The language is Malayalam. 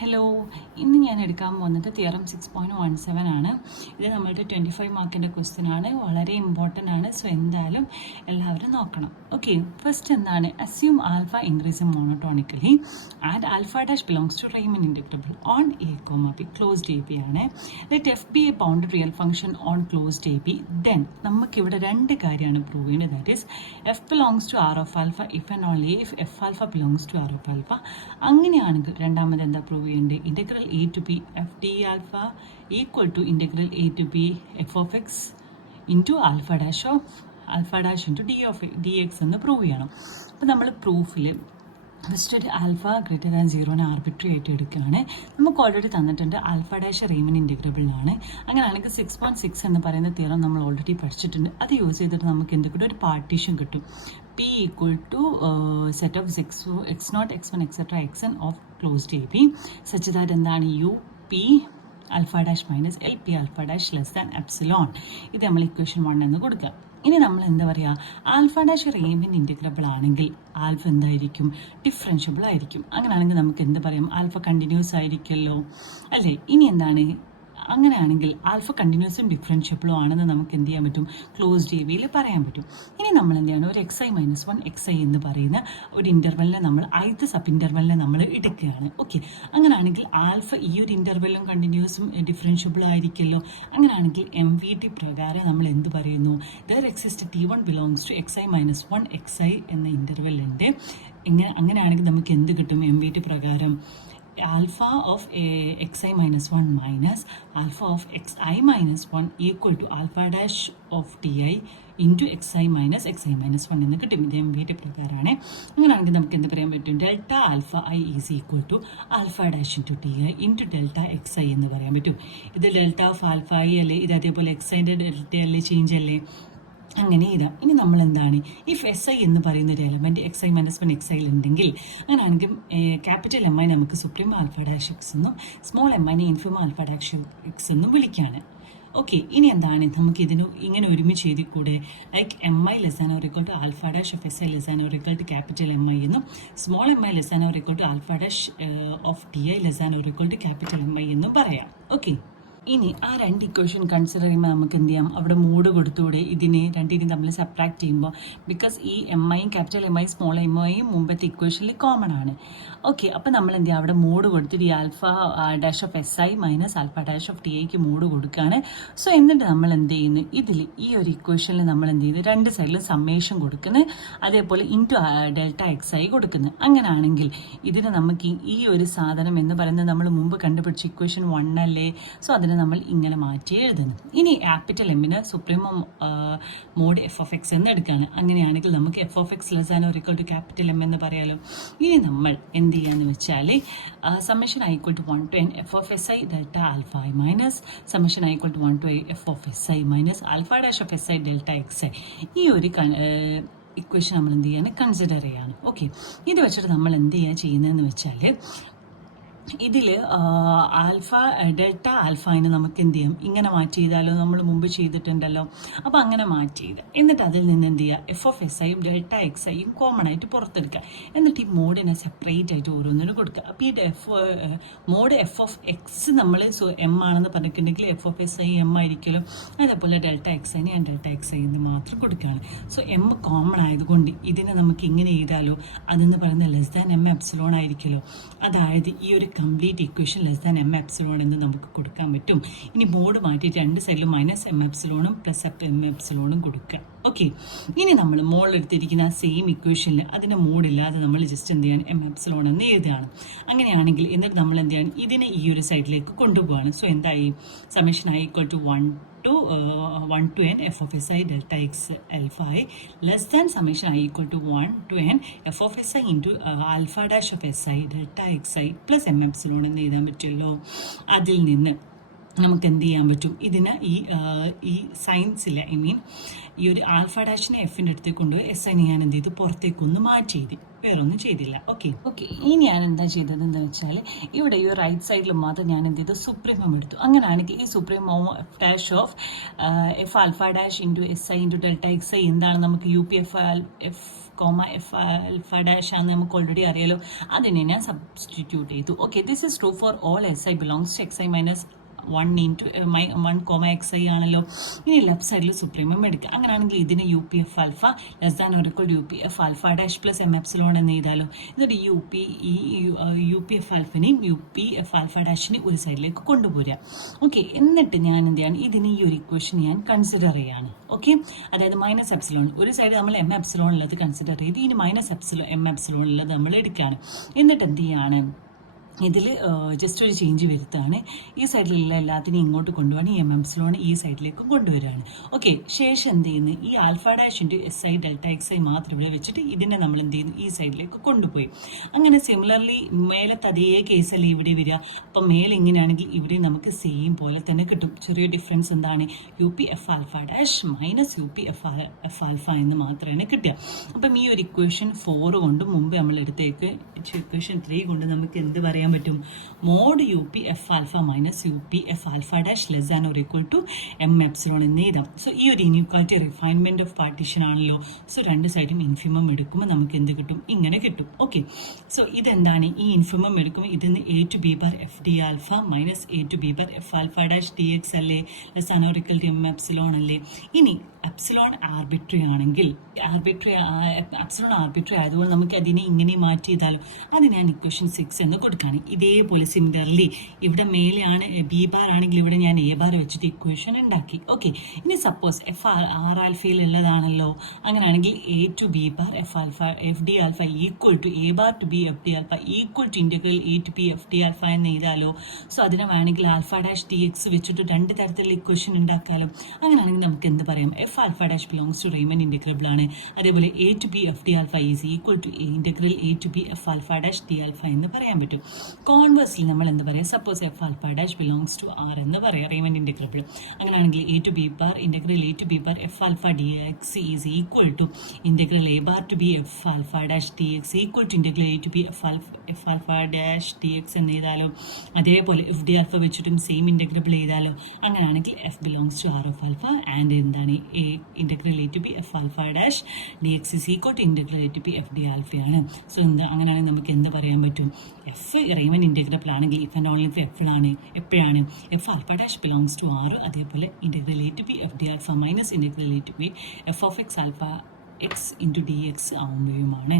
ഹലോ, ഇന്ന് ഞാൻ എടുക്കാൻ പോകുന്നത് തിയറം 6.17 ആണ്. ഇത് നമ്മളുടെ 25 മാർക്കിൻ്റെ ക്വസ്റ്റ്യൻ ആണ്. വളരെ ഇമ്പോർട്ടൻ്റ് ആണ്. സോ എന്തായാലും എല്ലാവരും നോക്കണം. ഓക്കെ, ഫസ്റ്റ് എന്താണ്? Assume alpha increase monotonically and alpha dash belongs to Riemann integrable on A comma B. Closed A B ആണ്. Let F be a bounded real function on closed A B. Then നമുക്കിവിടെ രണ്ട് കാര്യമാണ് പ്രൂവ് ചെയ്യുന്നത്. That is F belongs to R of alpha if and only if F alpha belongs to R of alpha. അങ്ങനെയാണെങ്കിൽ രണ്ടാമത് എന്താ പ്രൂവ് ചെയ്യേണ്ടത്? Integral A to B F D alpha equal to integral A to B F of x into alpha dash into D X എന്ന് പ്രൂവ് ചെയ്യണം. അപ്പോൾ നമ്മൾ പ്രൂഫിൽ ഫസ്റ്റ് ഒരു ആൽഫ ഗ്രേറ്റർ ദാൻ 0 ആർബിട്രറി ആയിട്ട് എടുക്കുകയാണ്. നമുക്ക് ഓൾറെഡി തന്നിട്ടുണ്ട് ആൽഫ ഡാഷ് റീമൻ ഇൻറ്റഗ്രബിളാണ്. അങ്ങനെയാണെങ്കിൽ 6.6 എന്ന് പറയുന്ന തിയറം നമ്മൾ ഓൾറെഡി പഠിച്ചിട്ടുണ്ട്. അത് യൂസ് ചെയ്തിട്ട് നമുക്ക് എന്തെങ്കിലും ഒരു പാർട്ടീഷൻ കിട്ടും. P equal to set of x0, x1, etc. xn of closed AB such that എന്താണ് u p alpha dash minus l p alpha dash less than epsilon. ഇത് നമ്മൾ ഇക്വേഷൻ 1 എന്ന് കൊടുക്കുക. ഇനി നമ്മൾ എന്താ പറയുക? ആൽഫ ഡാഷ് റീമൻ ഇൻറ്റഗ്രബിൾ ആണെങ്കിൽ ആൽഫ എന്തായിരിക്കും? ഡിഫറൻഷ്യബിൾ ആയിരിക്കും. അങ്ങനെയാണെങ്കിൽ നമുക്ക് എന്ത് പറയാം? ആൽഫ കണ്ടിന്യൂസ് ആയിരിക്കുമല്ലോ, അല്ലേ? ഇനി എന്താണ്? അങ്ങനെയാണെങ്കിൽ ആൽഫ കണ്ടിന്യൂസും ഡിഫറൻഷ്യബിളും ആണെന്ന് നമുക്ക് എന്ത് ചെയ്യാൻ പറ്റും? ക്ലോസ്ഡ് എ ബിയിൽ പറയാൻ പറ്റും. ഇനി നമ്മൾ എന്ത് ചെയ്യണം? ഒരു xi-1 xi എന്ന് പറയുന്ന ഒരു ഇൻ്റർവെല്ലിനെ നമ്മൾ ith സബ് ഇൻ്റർവെല്ലിനെ നമ്മൾ എടുക്കുകയാണ്. ഓക്കെ, അങ്ങനെയാണെങ്കിൽ ആൽഫ ഈ ഒരു ഇൻ്റർവെല്ലും കണ്ടിന്യൂസും ഡിഫറൻഷ്യബിളും ആയിരിക്കുമല്ലോ. അങ്ങനെയാണെങ്കിൽ എം വി ടി പ്രകാരം നമ്മൾ എന്ത് പറയുന്നു? There exist T1 belongs to xi-1 xi എന്ന ഇൻ്റർവെല്ലുണ്ട്. അങ്ങനെയാണെങ്കിൽ നമുക്ക് എന്ത് കിട്ടും? എം വി ടി പ്രകാരം alpha of xi-1 minus alpha of xi-1 equal to alpha dash of ti into xi-1 എന്ന് കിട്ടും. ഇത് എം വിയുടെ പ്രകാരമാണ്. അങ്ങനെയാണെങ്കിൽ നമുക്ക് എന്ത് പറയാൻ പറ്റും? Delta alpha i is equal to alpha dash into t i into delta X i എന്ന് പറയാൻ പറ്റും. ഇത് ഡെൽറ്റ ഓഫ് ആൽഫ ഐ അല്ലേ? ഇത് അതേപോലെ എക്സൈൻ്റെ ഡെൽറ്റ അല്ലേ? ചേഞ്ച് അല്ലേ? അങ്ങനെ ഇതാ. ഇനി നമ്മൾ എന്താണ്? ഇഫ് എസ് ഐ എന്ന് പറയുന്ന ഒരു എലമെൻറ്റ് xi-1 xi ഉണ്ടെങ്കിൽ അങ്ങനെയാണെങ്കിൽ ക്യാപിറ്റൽ എം ഐ നമുക്ക് സുപ്രീം ആൽഫ ഡാഷ് എക്സ് എന്നും സ്മോൾ എം ഐനെ ഇൻഫിം ആൽഫ ഡാഷ് എക്സ് എന്നും വിളിക്കുകയാണ്. ഓക്കെ, ഇനി എന്താണ്? നമുക്ക് ഇതിന് ഇങ്ങനെ ഒരുമിച്ച് എഴുതി കൂടെ? Like M I less than or equal to alpha dash of S I less than or equal to capital M I എന്നും small M I less than or equal to alpha dash of T I less than or equal to capital M I എന്നും പറയാം. ഓക്കെ, ഇനി ആ രണ്ട് ഇക്വേഷൻ കൺസിഡർ ചെയ്യുമ്പോൾ നമുക്ക് എന്ത് ചെയ്യാം? അവിടെ മൂഡ് കൊടുത്തൂടെ? രണ്ടിനും തമ്മിൽ സബ്ട്രാക്ട് ചെയ്യുമ്പോൾ, ബിക്കോസ് ഈ എം ഐയും capital M I small M ഐയും മുമ്പത്തെ ഇക്വേഷനിൽ കോമൺ ആണ്. ഓക്കെ, അപ്പം നമ്മൾ എന്ത് ചെയ്യാം? അവിടെ മൂഡ് കൊടുത്തിട്ട് ഈ alpha dash of S i minus alpha dash of T ഐക്ക് മൂഡ് കൊടുക്കുകയാണ്. സോ എന്നിട്ട് നമ്മൾ എന്ത് ചെയ്യുന്നു? ഇതിൽ ഈ ഒരു ഇക്വേഷനിൽ നമ്മൾ എന്ത് ചെയ്യുന്നു? രണ്ട് സൈഡിലും സമ്മേഷൻ കൊടുക്കുന്നത്, അതേപോലെ ഇൻറ്റു ഡെൽറ്റ എക്സ് ഐ കൊടുക്കുന്നത്. അങ്ങനെയാണെങ്കിൽ ഇതിന് നമുക്ക് ഈ ഒരു സാധനം എന്ന് പറയുന്നത് നമ്മൾ മുമ്പ് കണ്ടുപിടിച്ച ഇക്വേഷൻ 1 അല്ലേ? സോ അതിന് നമ്മൾ ഇങ്ങനെ മാറ്റി എഴുതുന്നു. ഇനി ക്യാപിറ്റൽ എമ്മിന് supremum mod f of x എന്ന് എടുക്കുകയാണ്. അങ്ങനെയാണെങ്കിൽ നമുക്ക് f of x less than or equal to capital M എന്ന് പറയാലോ. ഇനി നമ്മൾ എന്ത് ചെയ്യാന്ന് വെച്ചാൽ summation i equal to 1 to n f of S i delta alpha i minus summation i equal to 1 to f of S i minus alpha dash of S i delta X i. ഈ ഒരു ഇക്വേഷൻ നമ്മൾ എന്ത് ചെയ്യാണ്? കൺസിഡർ ചെയ്യാണ്. ഓക്കെ, ഇത് വെച്ചിട്ട് നമ്മൾ എന്ത് ചെയ്യുന്നതെന്ന് വെച്ചാൽ ഇതിൽ ആൽഫ ഡെൽറ്റ ആൽഫായിന് നമുക്ക് എന്ത് ചെയ്യാം? ഇങ്ങനെ മാറ്റി ചെയ്താലോ? നമ്മൾ മുമ്പ് ചെയ്തിട്ടുണ്ടല്ലോ. അപ്പോൾ അങ്ങനെ മാറ്റി ചെയ്ത് എന്നിട്ട് അതിൽ നിന്ന് എന്ത് ചെയ്യുക? എഫ് ഓഫ് എസ് ഐയും ഡെൽറ്റ എക്സ് ഐയും കോമൺ ആയിട്ട് പുറത്തെടുക്കുക. എന്നിട്ട് ഈ മോഡിനെ സെപ്പറേറ്റ് ആയിട്ട് ഓരോന്നിനും കൊടുക്കുക. അപ്പോൾ ഈ മോഡ് എഫ് ഓഫ് എക്സ് നമ്മൾ എം ആണെന്ന് പറഞ്ഞിട്ടുണ്ടെങ്കിൽ F of S I M ആയിരിക്കുമല്ലോ. അതേപോലെ ഡെൽറ്റ എക്സ് ഐന് ഞാൻ ഡെൽറ്റ എക്സ് ഐ എന്ന് മാത്രം കൊടുക്കുകയാണ്. സോ എം കോമൺ ആയതുകൊണ്ട് ഇതിനെ നമുക്ക് ഇങ്ങനെ ചെയ്താലോ? അതെന്ന് പറയുന്നത് ലെസ് ദാൻ എം എപ്സിലോൺ ആയിരിക്കുമല്ലോ. അതായത് ഈ ഒരു complete equation less than M epsilon എന്ന് നമുക്ക് കൊടുക്കാൻ പറ്റും. ഇനി ബോർഡ് മാറ്റിയിട്ട് രണ്ട് സൈഡിലും മൈനസ് എം എപ്സിലോണും പ്ലസ് എം എപ്സിലോണും കൊടുക്കുക. ഓക്കെ, ഇനി നമ്മൾ മോളിലെടുത്തിരിക്കുന്ന ആ സെയിം ഇക്വേഷനിൽ അതിൻ്റെ മോഡില്ലാതെ നമ്മൾ ജസ്റ്റ് എന്ത് ചെയ്യാൻ? എം എപ്സിലോൺ എന്ന് എഴുതുകയാണ്. അങ്ങനെയാണെങ്കിൽ എന്നിട്ട് നമ്മൾ എന്ത് ചെയ്യണം? ഇതിനെ ഈ ഒരു സൈഡിലേക്ക് കൊണ്ടുപോവാണ്. സോ എന്തായി? Summation i equal to 1 to n f of si delta x alpha I less than summation I equal to 1 to n f of si into alpha dash of si delta xi plus m epsilon എന്ന് എഴുതാൻ പറ്റുമല്ലോ. അതിൽ നിന്ന് നമുക്ക് എന്ത് ചെയ്യാൻ പറ്റും? ഇതിന് ഈ സയൻസിൽ ഈ ഒരു ആൽഫ ഡാഷിനെ എഫിൻ്റെ അടുത്തേക്ക് കൊണ്ടുപോയി എസ് ഐ ഞാൻ എന്ത് ചെയ്തു? പുറത്തേക്കൊന്ന് മാറ്റി എഴുതി, വേറൊന്നും ചെയ്തില്ല. ഓക്കെ, ഇനി ഞാൻ എന്താ ചെയ്തത് എന്ന് വെച്ചാൽ ഇവിടെ ഈ റൈറ്റ് സൈഡിൽ മാത്രം ഞാൻ എന്ത് ചെയ്തു? സുപ്രീമം എടുത്തു. അങ്ങനെയാണെങ്കിൽ ഈ സുപ്രീമോ dash of F alpha dash into S I into delta X I എന്താണ്? നമുക്ക് U P F F alpha dash ആണെന്ന് നമുക്ക് ഓൾറെഡി അറിയാലോ. അതിനെ ഞാൻ സബ്സ്റ്റിറ്റ്യൂട്ട് ചെയ്തു. Okay, this is true for all S I belongs to X I minus 1, xi ആണല്ലോ. ഇനി ലെഫ്റ്റ് സൈഡിൽ സുപ്രീമം എടുക്കുക. അങ്ങനെയാണെങ്കിൽ ഇതിന് U P F alpha less than or equal U P F alpha dash plus M epsilon എന്ന് എഴുതാലോ. എന്നിട്ട് യു പി എഫ് ആൽഫനെയും യു പി എഫ് ആൽഫ ഡാഷിനെ ഒരു സൈഡിലേക്ക് കൊണ്ടുപോരുക. ഓക്കെ, എന്നിട്ട് ഞാൻ എന്ത് ചെയ്യാണ്, ഇതിന് ഈ ഒരു ഇക്വേഷൻ ഞാൻ കൺസിഡർ ചെയ്യാണ്. ഓക്കെ, അതായത് മൈനസ് എപ്സിലോൺ ഒരു സൈഡ് നമ്മൾ എം എപ്സിലോൺ ഉള്ളത് കൺസിഡർ ചെയ്ത് ഇനി മൈനസ് എം എപ്സിലോൺ ഉള്ളത് നമ്മൾ എടുക്കുകയാണ്. എന്നിട്ട് എന്ത് ചെയ്യാണ്, ഇതിൽ ജസ്റ്റ് ഒരു ചേഞ്ച് വരുത്താണ്. ഈ സൈഡിലുള്ള എല്ലാത്തിനും ഇങ്ങോട്ട് കൊണ്ടുപോകണം, ഈ എം എപ്സിലോൺ ഈ സൈഡിലേക്കും കൊണ്ടുവരികയാണ്. ഓക്കെ, ശേഷം എന്ത് ചെയ്യുന്നു, ഈ alpha dash into S i delta X I മാത്രം ഇവിടെ വെച്ചിട്ട് ഇതിനെ നമ്മൾ എന്ത് ചെയ്യുന്നു, ഈ സൈഡിലേക്ക് കൊണ്ടുപോയി. അങ്ങനെ സിമിലർലി മേലത്തെ അതേ കേസല്ലേ ഇവിടെ വരിക. അപ്പം മേലെ ഇങ്ങനെയാണെങ്കിൽ ഇവിടെ നമുക്ക് സെയിം പോലെ തന്നെ കിട്ടും. ചെറിയ ഡിഫറൻസ് എന്താണ്, U P F alpha dash minus U P F alpha എന്ന് മാത്രമാണ് കിട്ടുക. അപ്പം ഈ ഒരു ഇക്വേഷൻ 4 കൊണ്ട് മുമ്പ് നമ്മൾ എടുത്തേക്ക് ഇക്വേഷൻ 3 കൊണ്ട് നമുക്ക് എന്ത് പറയാൻ പറ്റും, mod U P F alpha minus U P F alpha dash less than or equal to M epsilon എന്ന് എഴുതാം. സോ ഈ ഒരു ഇനീക്വാലിറ്റി റിഫൈൻമെന്റ് ഓഫ് പാർട്ടീഷൻ ആണല്ലോ. സോ രണ്ട് സൈഡും ഇൻഫിമം എടുക്കുമ്പോൾ നമുക്ക് എന്ത് കിട്ടും, ഇങ്ങനെ കിട്ടും. ഓക്കെ, സോ ഇതെന്താണ്, ഈ ഇൻഫിമം എടുക്കുമ്പോൾ ഇതിന് A to B bar F D alpha minus A to B bar F alpha dash D X അല്ലേ, less than or equal to M epsilon അല്ലേ. ഇനി എപ്സിലോൺ ആർബിട്രറി ആണെങ്കിൽ എപ്സിലോൺ ആർബിട്രറി ആയതുകൊണ്ട് നമുക്ക് അതിനെ ഇങ്ങനെ മാറ്റി ചെയ്താലും അത് ഞാൻ ഇക്വേഷൻ 6 എന്ന് കൊടുക്കുകയാണ്. ഇതേപോലെ സിമിലർലി ഇവിടെ മേലെയാണ് ബി ബാർ ആണെങ്കിൽ ഇവിടെ ഞാൻ എ ബാർ വെച്ചിട്ട് ഇക്വേഷൻ ഉണ്ടാക്കി. ഓക്കെ, ഇനി സപ്പോസ് എഫ് ആർ ആൽഫയിൽ ഉള്ളതാണല്ലോ. അങ്ങനെയാണെങ്കിൽ A to B bar F D alpha equal to a bar to B F D alpha equal to integral A to B F D alpha എന്ന് എഴുതാലോ. സോ അതിനെ വേണമെങ്കിൽ ആൽഫ ഡാഷ് ഡി എക്സ് വെച്ചിട്ട് രണ്ട് തരത്തിലുള്ള ഇക്വേഷൻ ഉണ്ടാക്കാലോ. അങ്ങനെയാണെങ്കിൽ നമുക്ക് എന്ത് പറയാം, F alpha dash belongs to Riemann integrable ആണ്. അതേപോലെ A to B F D alpha is equal to integral A to B F alpha dash D alpha എന്ന് പറയാൻ പറ്റും. കോൺവേഴ്സിൽ നമ്മൾ എന്ത് പറയാം, suppose F alpha dash belongs to R എന്ന് പറയാം, റീമൻ ഇന്റഗ്രബിൾ. അങ്ങനെയാണെങ്കിൽ A to B bar integral A to B bar F alpha D X is equal to integral A bar to B F alpha dash D X equal to integral A to B F alpha dash D X എന്ന് എഴുതാലോ. അതേപോലെ എഫ് ഡി ആൽഫ വെച്ചിട്ടും സെയിം ഇന്റഗ്രബിൾ എഴുതാലോ. അങ്ങനെയാണെങ്കിൽ F belongs to R of alpha and എന്താണ് A integral A to B F alpha dash D X is equal to integral A to B F D ആൽഫയാണ്. സോ അങ്ങനെയാണെങ്കിൽ നമുക്ക് എന്ത് പറയാൻ പറ്റും, എഫ് റീമൻ ഇന്റഗ്രബിൾ ആണെങ്കിൽ ഇഫ് ആൻഡ് ഓൺലി എഫിലാണ് എപ്പോഴാണ് F alpha dash belongs to R. അതേപോലെ integral A to B F D alpha minus integral A to B F of X alpha X into D X ആവുമ്പോഴുമാണ്.